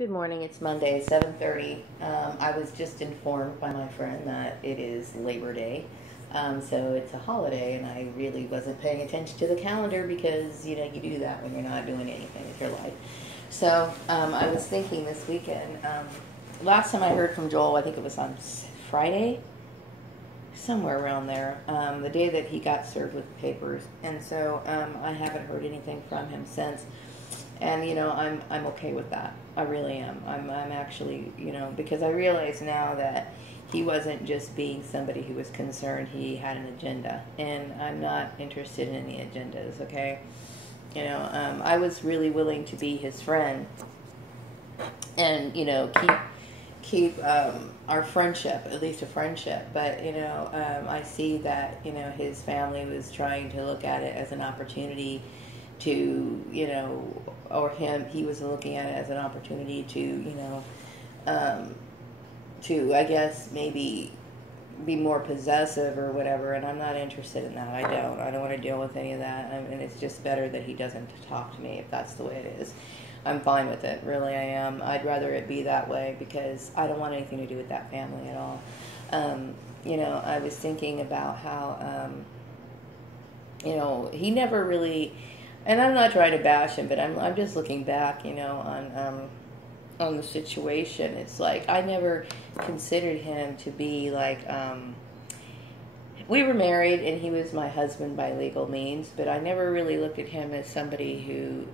Good morning. It's Monday, 7:30. I was just informed by my friend that it is Labor Day. So it's a holiday, and I really wasn't paying attention to the calendar because, you do that when you're not doing anything with your life. So I was thinking this weekend, last time I heard from Joel, I think it was on Friday, somewhere around there, the day that he got served with the papers. And so I haven't heard anything from him since. And I'm okay with that. I really am. I'm actually, because I realize now that he wasn't just being somebody who was concerned. He had an agenda, and I'm not interested in any agendas. Okay, I was really willing to be his friend, and keep our friendship, at least a friendship. But I see that his family was trying to look at it as an opportunity to, or he was looking at it as an opportunity to, I guess, maybe be more possessive or whatever, and I'm not interested in that. I don't want to deal with any of that, and it's just better that he doesn't talk to me if that's the way it is. I'm fine with it, really I am. I'd rather it be that way because I don't want anything to do with that family at all. I was thinking about how, he never really. And I'm not trying to bash him, but I'm just looking back, on the situation. It's like I never considered him to be like. We were married, and he was my husband by legal means, but I never really looked at him as somebody who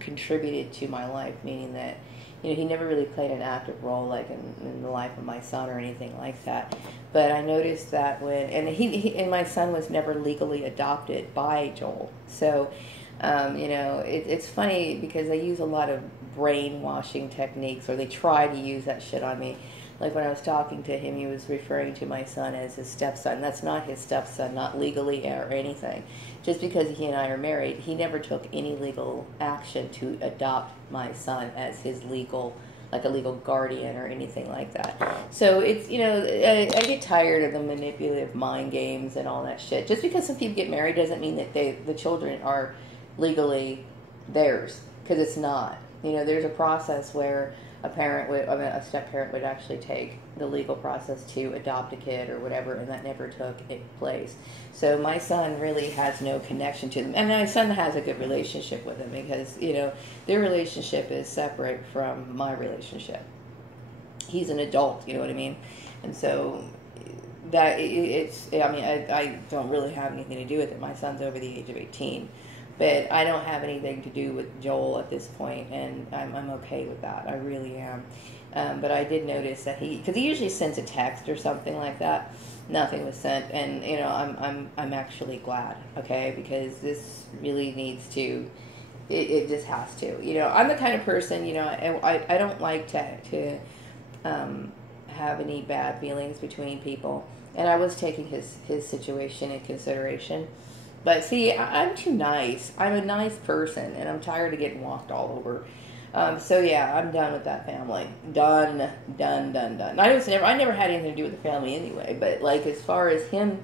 contributed to my life. Meaning that, he never really played an active role like in the life of my son or anything like that. But I noticed that and my son was never legally adopted by Joel, so. It's funny because they use a lot of brainwashing techniques, or they try to use that shit on me. Like when I was talking to him, he was referring to my son as his stepson. That's not his stepson, not legally or anything. Just because he and I are married, he never took any legal action to adopt my son as his like a legal guardian or anything like that. So it's, I get tired of the manipulative mind games and all that shit. Just because some people get married doesn't mean that the children are legally theirs, because it's not. There's a process where a step parent would actually take the legal process to adopt a kid or whatever, and that never took place. So my son really has no connection to them, and my son has a good relationship with him because their relationship is separate from my relationship. He's an adult, you know what I mean, and so that I don't really have anything to do with it. My son's over the age of 18. But I don't have anything to do with Joel at this point, and I'm okay with that. I really am. But I did notice that because he usually sends a text or something like that. Nothing was sent, and I'm actually glad, okay, because this really needs to. It just has to. I'm the kind of person, I don't like to have any bad feelings between people, and I was taking his situation in consideration. But see, I'm too nice. I'm a nice person, and I'm tired of getting walked all over. So yeah, I'm done with that family. Done. I never had anything to do with the family anyway. But like as far as him,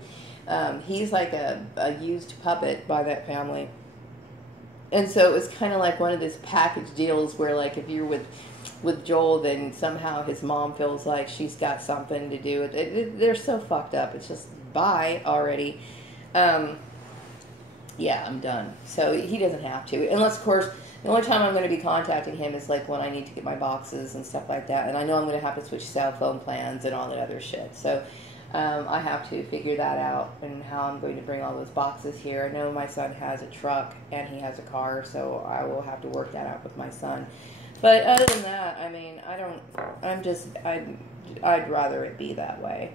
he's like a used puppet by that family. And so it was kind of like one of these package deals where like if you're with Joel, then somehow his mom feels like she's got something to do with it. They're so fucked up. It's just bye already. Yeah, I'm done. So he doesn't have to. Unless, of course, the only time I'm going to be contacting him is like when I need to get my boxes and stuff like that. And I know I'm going to have to switch cell phone plans and all that other shit. So I have to figure that out and how I'm going to bring all those boxes here. I know my son has a truck and he has a car, so I will have to work that out with my son. But other than that, I mean, I'd rather it be that way,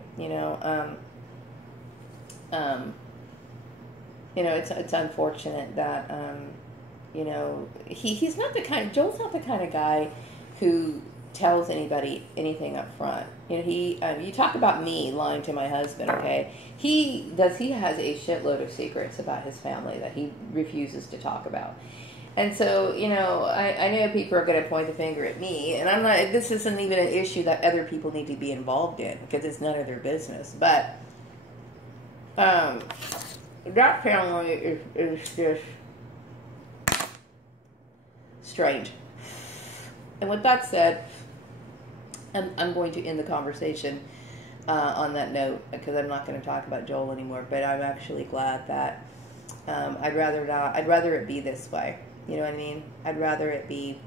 it's unfortunate that, he's not the Joel's not the kind of guy who tells anybody anything up front. You talk about me lying to my husband, okay? He has a shitload of secrets about his family that he refuses to talk about. And so, I know people are going to point the finger at me, and I'm not, this isn't even an issue that other people need to be involved in, because it's none of their business. But, that family is just strange. And with that said, I'm going to end the conversation on that note, because I'm not going to talk about Joel anymore. But I'm actually glad that I'd rather not. I'd rather it be this way. You know what I mean? I'd rather it be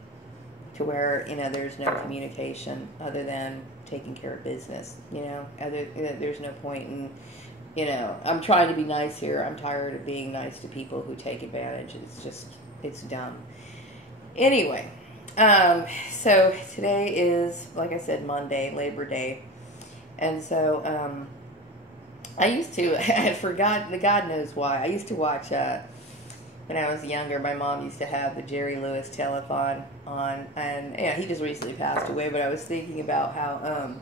to where, you know, there's no communication other than taking care of business. You know, there's no point in, you know, I'm trying to be nice here. I'm tired of being nice to people who take advantage. It's dumb. Anyway, so today is, like I said, Monday, Labor Day. And so I used to, I forgot, God knows why. I used to watch, when I was younger, my mom used to have the Jerry Lewis telethon on. And yeah, he just recently passed away, but I was thinking about how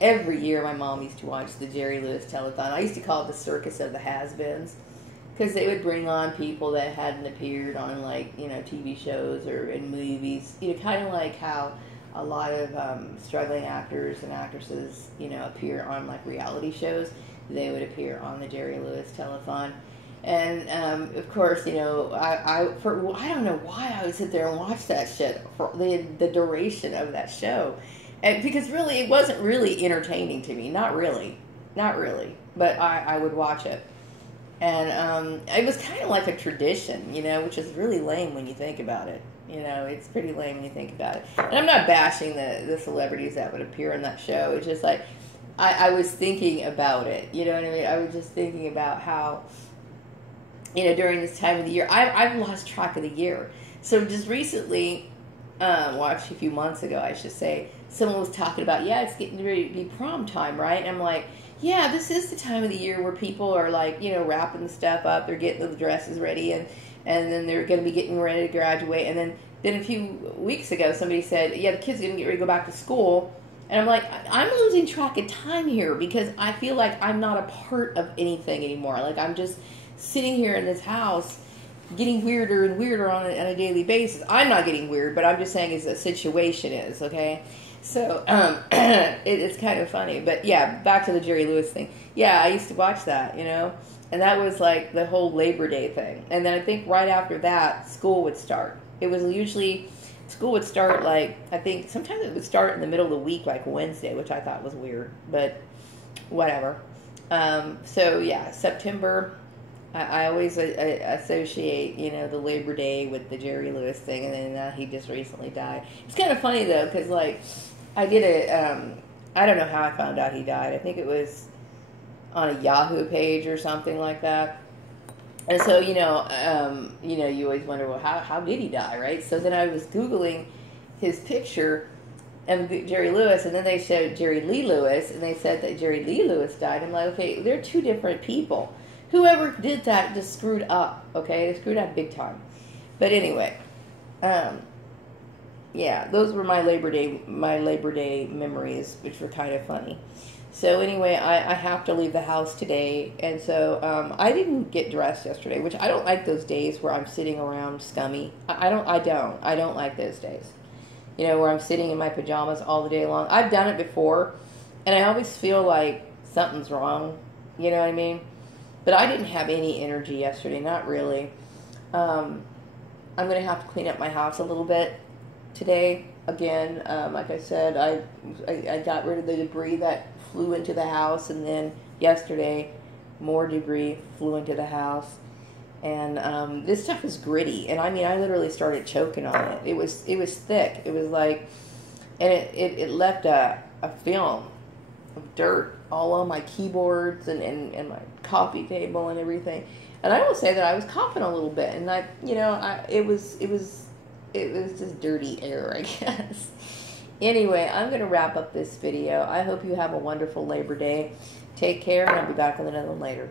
every year my mom used to watch the Jerry Lewis telethon. I used to call it the Circus of the Has-Beens, because they would bring on people that hadn't appeared on, like, you know, TV shows or in movies. You know, kind of like how a lot of struggling actors and actresses, you know, appear on, like, reality shows. They would appear on the Jerry Lewis telethon. And, of course, you know, I don't know why I would sit there and watch that shit for the duration of that show. And because really, it wasn't really entertaining to me. Not really. But I would watch it. And it was kind of like a tradition, you know, which is really lame when you think about it. You know, it's pretty lame when you think about it. And I'm not bashing the celebrities that would appear on that show. It's just like, I was thinking about it. You know what I mean? I was just thinking about how, you know, during this time of the year, I've lost track of the year. So just recently, well, actually a few months ago, I should say, someone was talking about, yeah, it's getting ready to be prom time, right? And I'm like, yeah, this is the time of the year where people are, like, you know, wrapping stuff up. They're getting the dresses ready, and then they're going to be getting ready to graduate. And then a few weeks ago, somebody said, yeah, the kids are going to get ready to go back to school. And I'm like, I'm losing track of time here, because I feel like I'm not a part of anything anymore. Like, I'm just sitting here in this house getting weirder and weirder on a daily basis. I'm not getting weird, but I'm just saying as the situation is, okay? So, it's kind of funny. But, yeah, back to the Jerry Lewis thing. Yeah, I used to watch that, you know? And that was, like, the whole Labor Day thing. And then I think right after that, school would start. It was usually, school would start, like, I think sometimes it would start in the middle of the week, like Wednesday, which I thought was weird. But whatever. So, yeah, September, I always associate, you know, the Labor Day with the Jerry Lewis thing. And then he just recently died. It's kind of funny, though, because, like, I did I don't know how I found out he died. I think it was on a Yahoo page or something like that. And so, you know, you always wonder, well, how did he die, right? So then I was Googling his picture and Jerry Lewis, and then they showed Jerry Lee Lewis, and they said that Jerry Lee Lewis died. I'm like, okay, they're two different people. Whoever did that just screwed up, okay? They screwed up big time. But anyway, yeah, those were my Labor Day memories, which were kind of funny. So anyway, I have to leave the house today, and so I didn't get dressed yesterday, which I don't like those days where I'm sitting around scummy. I don't like those days. You know, where I'm sitting in my pajamas all the day long. I've done it before, and I always feel like something's wrong. You know what I mean? But I didn't have any energy yesterday, not really. I'm going to have to clean up my house a little bit today. Again, like I said, I got rid of the debris that flew into the house, and then yesterday, more debris flew into the house. And this stuff is gritty, and I mean, I literally started choking on it. It was thick. It was like, and it left a film of dirt all on my keyboards and my coffee table and everything. And I will say that I was coughing a little bit, and it was just dirty air, I guess. Anyway, I'm going to wrap up this video. I hope you have a wonderful Labor Day. Take care, and I'll be back with another one later.